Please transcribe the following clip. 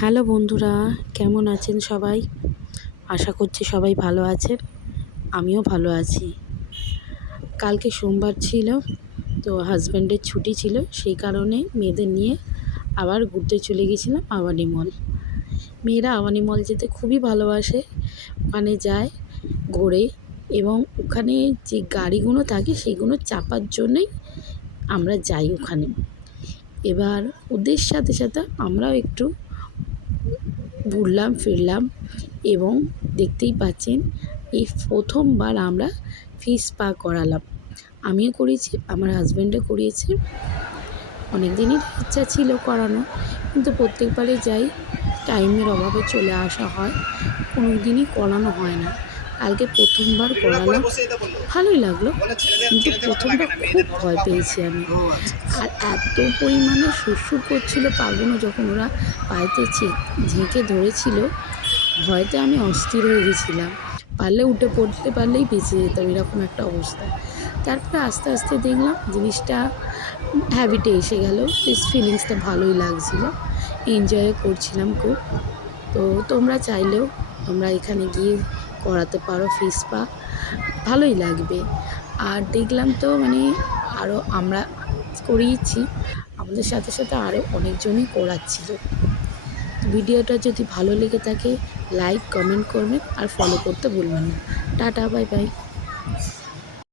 Hello বন্ধুরা, কেমন আছেন সবাই? আশা করছি সবাই ভালো আছেন। আমিও ভালো আছি। কালকে সোমবার ছিল, তো হাজব্যান্ডের ছুটি ছিল, সেই কারণে মেয়েদের নিয়ে আবার ঘুরতে চলে গেছিলাম আওয়ানি মল। মেয়েরা আওয়ানি মল যেতে খুবই ভালোবাসে। ওখানে যায়, ঘোরে এবং ওখানে যে গাড়িগুলো থাকে সেগুলো চাপার জন্যই আমরা যাই ওখানে। এবার ওদের সাথে সাথে আমরাও একটু ঘুরলাম ফিরলাম এবং দেখতেই পাচ্ছেন এই প্রথমবার আমরা ফিশ স্পা করালাম। আমিও করেছি, আমার হাজব্যান্ডও করিয়েছে। অনেক দিনই ইচ্ছা ছিল করানো, কিন্তু প্রত্যেকবারে যাই, টাইমের অভাবে চলে আসা হয়, কোনো দিনই করানো হয় না। কালকে প্রথমবার করালাম, ভালোই লাগলো, কিন্তু প্রথমটা খুব ভয় পেয়েছি আমি। আর এত পরিমাণে সুরসুর করছিল পাগুলো, যখন ওরা পায়েতে ঝেঁকে ধরেছিল, ভয়তে আমি অস্থির হয়ে গেছিলাম। পারলে উঠে পড়তে পারলেই বেঁচে যেতাম, এরকম একটা অবস্থা। তারপরে আস্তে আস্তে দেখলাম জিনিসটা হ্যাবিটে এসে গেল, বেশ ফিলিংসটা ভালোই লাগছিলো, এনজয়ও করছিলাম খুব। তো তোমরা চাইলেও তোমরা এখানে গিয়ে করাতে পারো ফিশ স্পা, ভালোই লাগবে। আর দেখলাম তো আরও আমরা করিয়েছি, আমাদের সাথে সাথে আরও অনেকজনই করাচ্ছিল। ভিডিওটা যদি ভালো লেগে থাকে, লাইক কমেন্ট করবেন আর ফলো করতে ভুলবেন না। Tata, bye bye.